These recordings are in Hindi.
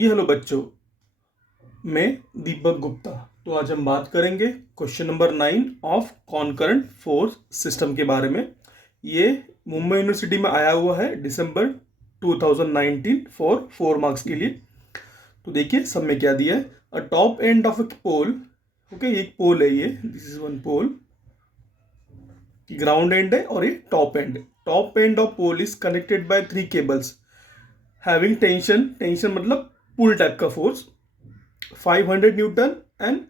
हेलो बच्चों, मैं दीपक गुप्ता। तो आज हम बात करेंगे question number 9 of कॉनकरेंट force system के बारे में। ये मुंबई यूनिवर्सिटी में आया हुआ है दिसंबर 2019 फॉर 4 मार्क्स के लिए। तो देखिए सब में क्या दिया है। A top end of a pole, okay, एक पोल है, ये this is one pole, ground end है और ये top end. Top end of pole is connected by 3 cables having tension, tension मतलब पुल टाइप का force, 500 newton and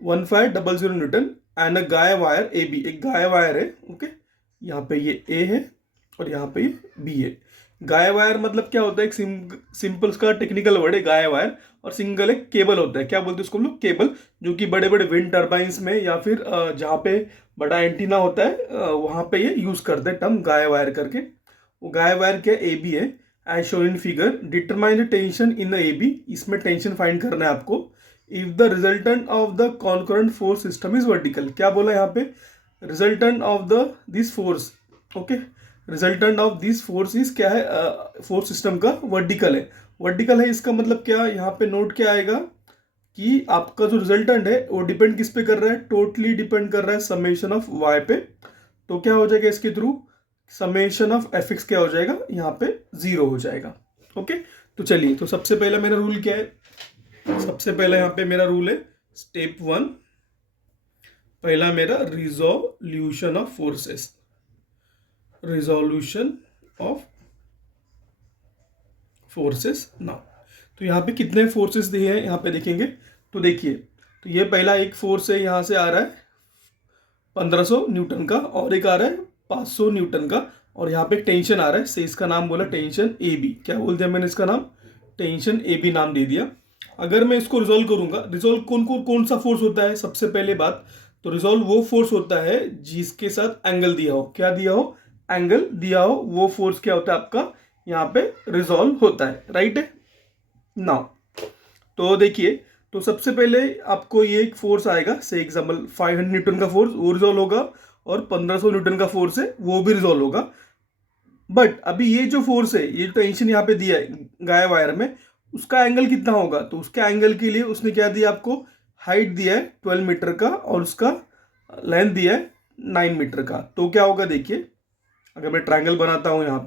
1500 newton and a guy wire A B. एक गाय वायर है, ओके, यहाँ पे ये ए है और यहाँ पे ये बी है। गाय वायर मतलब क्या होता है, एक सिंपल का टेक्निकल वर्ड है गाय वायर, और सिंगल एक केबल होता है। क्या बोलते हैं उसको हम लोग? केबल, जो कि बड़े बड़े विंड टर्बाइंस में या फिर जहाँ पे बड़ा एंटीना होता है वहाँ पे ये यूज करते हैं टर्म गाय वायर करके। वो गाय वायर क्या ए बी है, as shown in figure. Determine the tension in the A B, इसमें टेंशन फाइंड करना है आपको। If the resultant of the concurrent force system is vertical. क्या बोला यहाँ पे? Resultant of the this force, okay, resultant of this force is क्या है? फोर्स सिस्टम का वर्टिकल है। वर्टिकल है इसका मतलब क्या? यहाँ पे नोट क्या आएगा कि आपका जो रिजल्टेंट है वो डिपेंड किस पे कर रहा है? टोटली डिपेंड कर रहा है समेशन ऑफ वाई पे। तो क्या हो जाएगा इसके through? Summation of F x क्या हो जाएगा? यहाँ पे 0 हो जाएगा। ओके, तो चलिए, तो सबसे पहला मेरा रूल क्या है? सबसे पहला यहाँ पे मेरा रूल है स्टेप 1। पहला मेरा resolution of forces, resolution of forces. Now तो यहाँ पे कितने फोर्सेस दिए हैं यहाँ पे देखेंगे। तो देखिए, तो ये पहला एक फोर्स है, यहाँ से आ रहा है 1500 न्यूटन का, और एक आ रहा है 500 न्यूटन का, और यहाँ पे टेंशन आ रहा है, से इसका नाम बोला टेंशन ए बी। क्या बोल दिया मैंने? इसका नाम टेंशन ए बी नाम दे दिया। अगर मैं इसको रिजोल्व करूंगा, रिजोल्व कौन सा फोर्स होता है? सबसे पहले बात तो रिजोल्व वो फोर्स होता है जिसके साथ एंगल दिया हो। क्या दिया हो? एंगल दिया हो, वो फोर्स क्या होता है आपका? यहाँ पे रिजोल्व होता है, राइट है। नाउ तो देखिए, तो सबसे पहले आपको ये एक फोर्स आएगा, से एग्जाम्पल 500 न्यूटन का फोर्स, वो रिजोल्व होगा, और 1500 न्यूटन का फोर्स है वो भी रिजोल्व होगा। बट अभी ये जो फोर्स है, ये टेंशन यहाँ पे दिया है गाय वायर में, उसका एंगल कितना होगा? तो उसके एंगल के लिए उसने क्या दिया आपको? हाइट दिया है 12 मीटर का, और उसका लेंथ दिया है 9 मीटर का। तो क्या होगा देखिए, अगर मैं ट्रायंगल बनाता हूँ यहाँ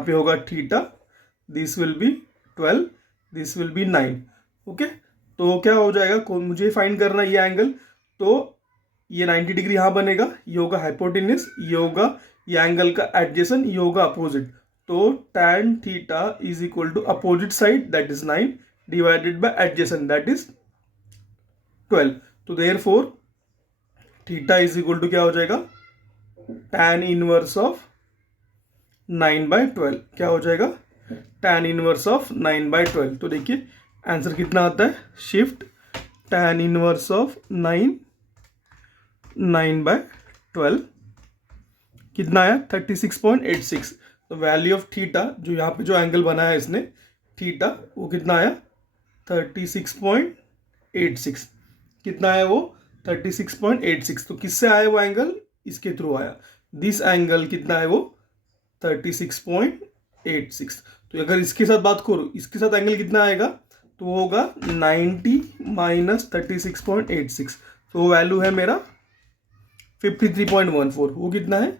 पे होगा theta, this will B 12, this will B 9। Okay, तो क्या हो जाएगा? मुझे फाइंड करना ये एंगल। तो ये 90 डिग्री यहाँ बनेगा, ये होगा हाइपोटेन्यूस, ये होगा ये एंगल का एडजेसेंट, ये होगा अपोजिट। तो tan theta is equal to opposite side that is 9 divided by adjacent that is 12। तो therefore theta is equal to क्या हो जाएगा? tan inverse of 9/12। क्या हो जाएगा? tan inverse of 9/12। तो देखिए आंसर कितना आता है? शिफ्ट tan इनवर्स ऑफ 9/12 कितना आया? 36.86। तो वैल्यू ऑफ थीटा, जो यहाँ पे जो एंगल बनाया है इसने थीटा, वो कितना आया? 36.86। कितना आया वो? 36.86। तो किससे आया वो एंगल? इसके थ्रू आया। दिस एंगल कितना है वो? 36.86। तो अगर इसके साथ बात करूँ, इसके साथ एंगल कितना आएगा? तो वो होगा 90 माइनस 36.86। तो वो वैल्यू है मेरा 53.14। वो कितना है?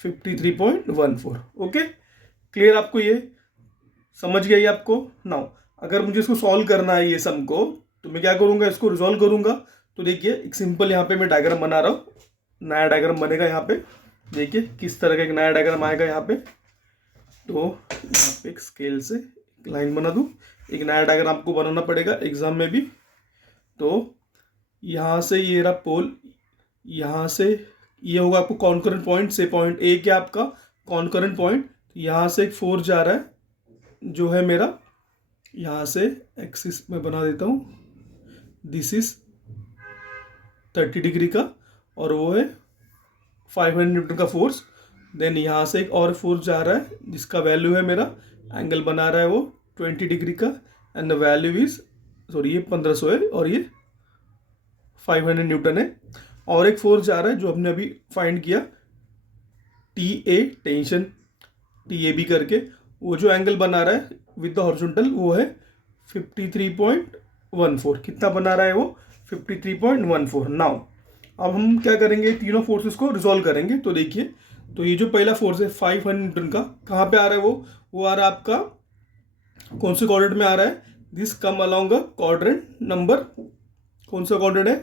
53.14। ओके, क्लियर आपको? ये समझ गया ये आपको? नाउ अगर मुझे इसको सॉल्व करना है ये सम को, तो मैं क्या करूंगा? इसको रिजॉल्व करूंगा। तो देखिए एक सिंपल यहाँ पे मैं डायग्राम बना रहा हूँ, नया डायग्राम बनेगा यहाँ पे। देखिए किस तरह का एक नया डायग्राम आएगा यहाँ पे। तो यहाँ पे एक स्केल से एक लाइन बना दूँ, एक नया डायग्राम आपको बनाना पड़ेगा एग्जाम में भी। तो यहाँ से ये रहा पोल, यहाँ से ये होगा आपको कॉन्करेंट पॉइंट, से पॉइंट ए क्या आपका कॉन्करेंट पॉइंट। यहाँ से एक फोर्स जा रहा है जो है मेरा, यहाँ से एक्सिस में बना देता हूँ, दिस इज 30 डिग्री का, और वो है 500 न्यूटन का फोर्स। देन यहाँ से एक और फोर्स जा रहा है जिसका वैल्यू है मेरा, एंगल बना रहा है वो 20 डिग्री का, and the value is, sorry ये 1500 है और ये 500 न्यूटन है। और एक फोर्स जा रहा है जो हमने अभी फाइंड किया, T A tension, T A B करके, वो जो एंगल बना रहा है विद द हॉरिजॉन्टल वो है 53.14। कितना बना रहा है वो? 53.14। नाउ अब हम क्या करेंगे, तीनों फोर्सेस को रिजॉल्व करेंगे। तो देखिए, तो ये जो पहला फोर्स है 500 न्यूटन का, कहाँ पे आ रहा है वो आ रहा है आपका कौन से क्वाड्रेंट में आ रहा है? This come along a quadrant number, कौन सा क्वाड्रेंट है?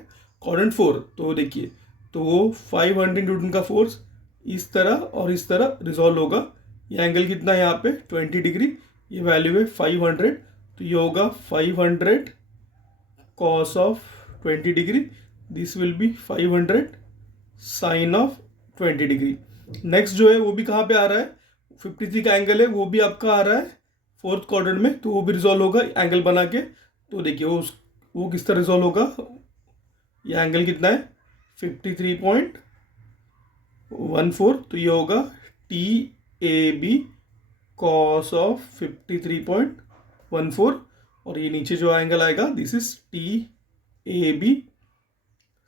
क्वाड्रेंट 4। तो देखिए, तो वो 500 न्यूटन का फोर्स इस तरह और इस तरह रिजॉल्व होगा। ये एंगल कितना है यहाँ पे? 20 डिग्री। ये वैल्यू है 500, तो ये होगा 500 cos of 20 degree. This will be 500 sine of 20 degree. Next जो है वो भी कहाँ पे आ रहा है? 53 का एंगल है, वो भी आपका आ रहा है फोर्थ क्वाड्रेंट में, तो वो भी रिजॉल्व होगा एंगल बना के। तो देखिए वो किस तरह रिजॉल्व होगा? ये एंगल कितना है? 53.14। तो ये होगा T A B cos of 53.14, और ये नीचे जो एंगल आएगा this is T A B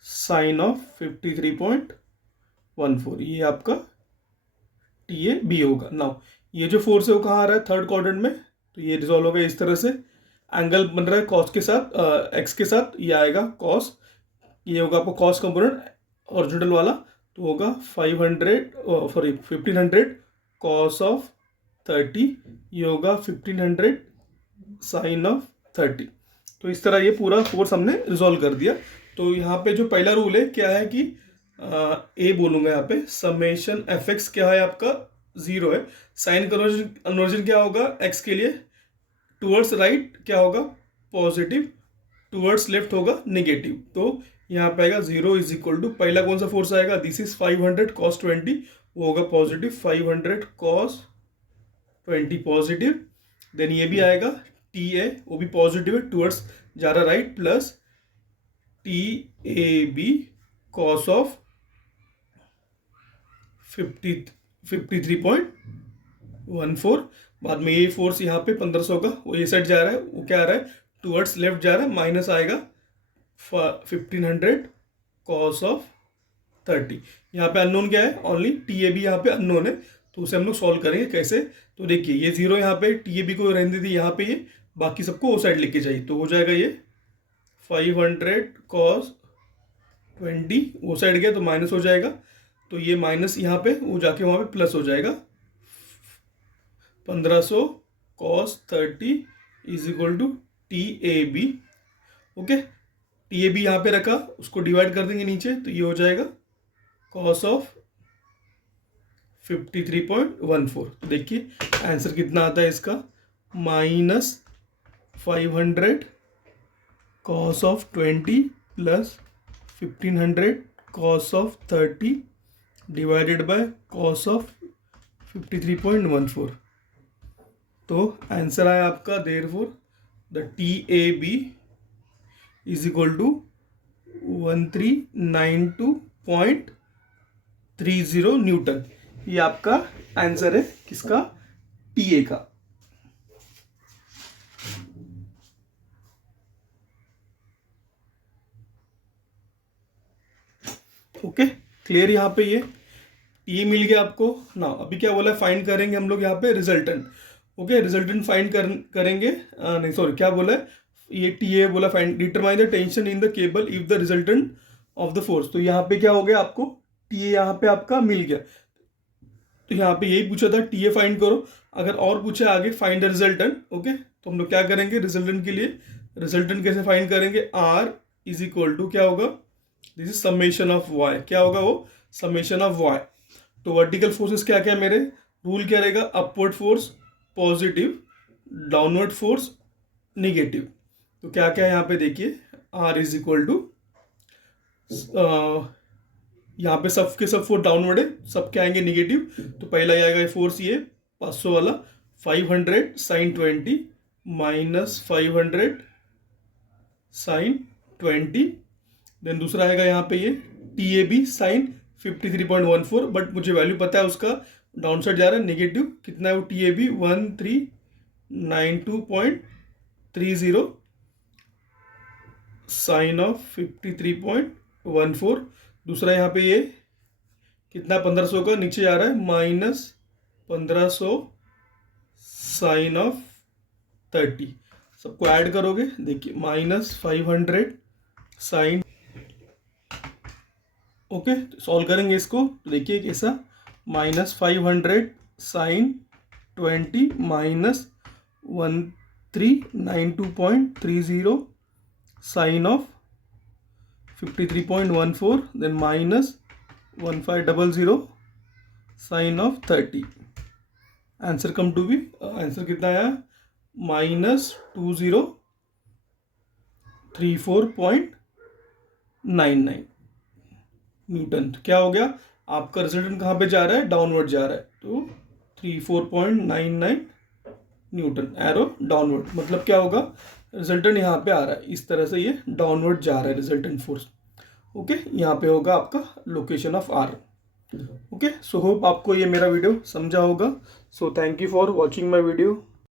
sine of 53.14। ये आपका टी ए बी होगा। नाउ ये जो फोर्स है वो कहाँ आ रहा है? थर्ड क्वाड्रेंट में। तो ये रिजॉल्व होगा इस तरह से, एंगल बन रहा है कॉस के साथ, एक्स के साथ, ये आएगा कॉस, ये होगा आपको कॉस कंपोनेंट हॉरिजॉन्टल वाला, तो होगा 1500 कॉस ऑफ 30, ये होगा 1500 साइन ऑफ 30। तो इस तरह ये पूरा फोर्स हमने रिजॉल्व कर दिया। तो यहाँ पे जो पहला रूल है क्या है कि ए बोलूंगा यहाँ पे, समेशन एफ एक्स क्या है आपका? 0 है। साइन कन्वर्जन क्या होगा एक्स के लिए? टूवर्ड्स राइट क्या होगा? पॉजिटिव, टूवर्ड्स लेफ्ट होगा नेगेटिव। तो यहाँ पे आएगा 0 इज इक्वल टू, पहला कौन सा फोर्स आएगा? दिस इज 500 कॉस 20, वो होगा पॉजिटिव, 500 कॉस 20 पॉजिटिव। देन ये भी आएगा टी ए, वो भी पॉजिटिव है, टूवर्ड्स जा रहा right, plus T A B cos of 53.14। बाद में ये फोर्स यहाँ पे 1500 का वो ये साइड जा रहा है, वो क्या आ रहा है? टूवर्ड्स लेफ्ट जा रहा है, माइनस आएगा 1500 कॉस ऑफ 30। यहाँ पे अननोन क्या है? ओनली टी ए बी यहाँ पे अननोन है, तो उसे हम लोग सॉल्व करेंगे कैसे? तो देखिए, ये 0 यहाँ पे, टी ए बी को रहने दी यहाँ पे, ये बाकी सबको वो साइड लेके जाइए, तो हो जाएगा ये 500 कॉस 20, वो साइड गया तो माइनस हो जाएगा, तो ये माइनस यहाँ पे वो जाके वहाँ पे प्लस हो जाएगा। 1500 cos 30 is equal to T A B. Okay, T A B यहाँ पे रखा, उसको डिवाइड कर देंगे नीचे, तो ये हो जाएगा कॉस ऑफ 53.14। तो देखिए आंसर कितना आता है इसका? -500 cos of 20 plus 1500 cos of 30 divided by cos of 53.14। तो आंसर आया आपका therefore the T A B is equal to 1392.30 newton. ये आपका आंसर है किसका? टी ए का। ओके, क्लियर यहाँ पे ये टी मिल गया आपको ना। अभी क्या बोला? फाइंड करेंगे हम लोग यहाँ पे रिजल्टेंट। ओके, रिजल्टेंट फाइंड करेंगे, नहीं सॉरी, क्या बोला है ये? टी ए बोला find determine the tension in the cable if the resultant of the force. तो यहाँ पे क्या हो गया आपको? टी ए यहाँ पे आपका मिल गया, तो यहाँ पे यही पूछा था टी ए फाइंड करो। अगर और पूछा आगे फाइंड द रिजल्टेंट, ओके, तो हम लोग क्या करेंगे रिजल्टेंट के लिए? रिजल्टेंट कैसे फाइंड करेंगे? आर इज इक्वल टू क्या होगा? This is summation of Y. क्या होगा वो? Summation of Y. तो वर्टिकल फोर्सेस क्या क्या मेरे? रूल क्या रहेगा? Upward force positive, downward force negative. तो क्या क्या है यहाँ पे देखिए, आर इज इक्वल टू, यहाँ पे सब के सब फोर्स डाउनवर्ड है, सब क्या आएंगे? निगेटिव। तो पहला आएगा फोर्स ये 500 वाला, 500 साइन 20 माइनस 500 साइन 20। देन दूसरा आएगा यहाँ पे ये T A B sine 53.14, but मुझे वैल्यू पता है उसका, डाउन साइड जा रहा है नेगेटिव। कितना है वो? T A B 1392.30 sine of 53.14। दूसरा यहाँ पे ये कितना? 1500 का, नीचे जा रहा है, माइनस 1500 साइन ऑफ 30। सबको ऐड करोगे, देखिए -500 साइन। ओके, सॉल्व करेंगे इसको तो देखिए कैसा, -500 sine 20 -1392.30 sine of 53.14, then -1500 sine of 30। Answer come to be, answer कितना आया, -2034.99 न्यूटन। तो क्या हो गया, आपका रिजल्टेंट कहाँ पे जा रहा है, डाउनवर्ड जा रहा है, तो 34.99 न्यूटन, एरो डाउनवर्ड, मतलब क्या होगा, रिजल्टेंट यहाँ पे आ रहा है, इस तरह से ये डाउनवर्ड जा रहा है रिजल्टेंट फोर्स। ओके, यहाँ पे होगा आपका location of R. Okay, so hope आपको ये मेरा वीडियो समझा होगा। So thank you for watching my video.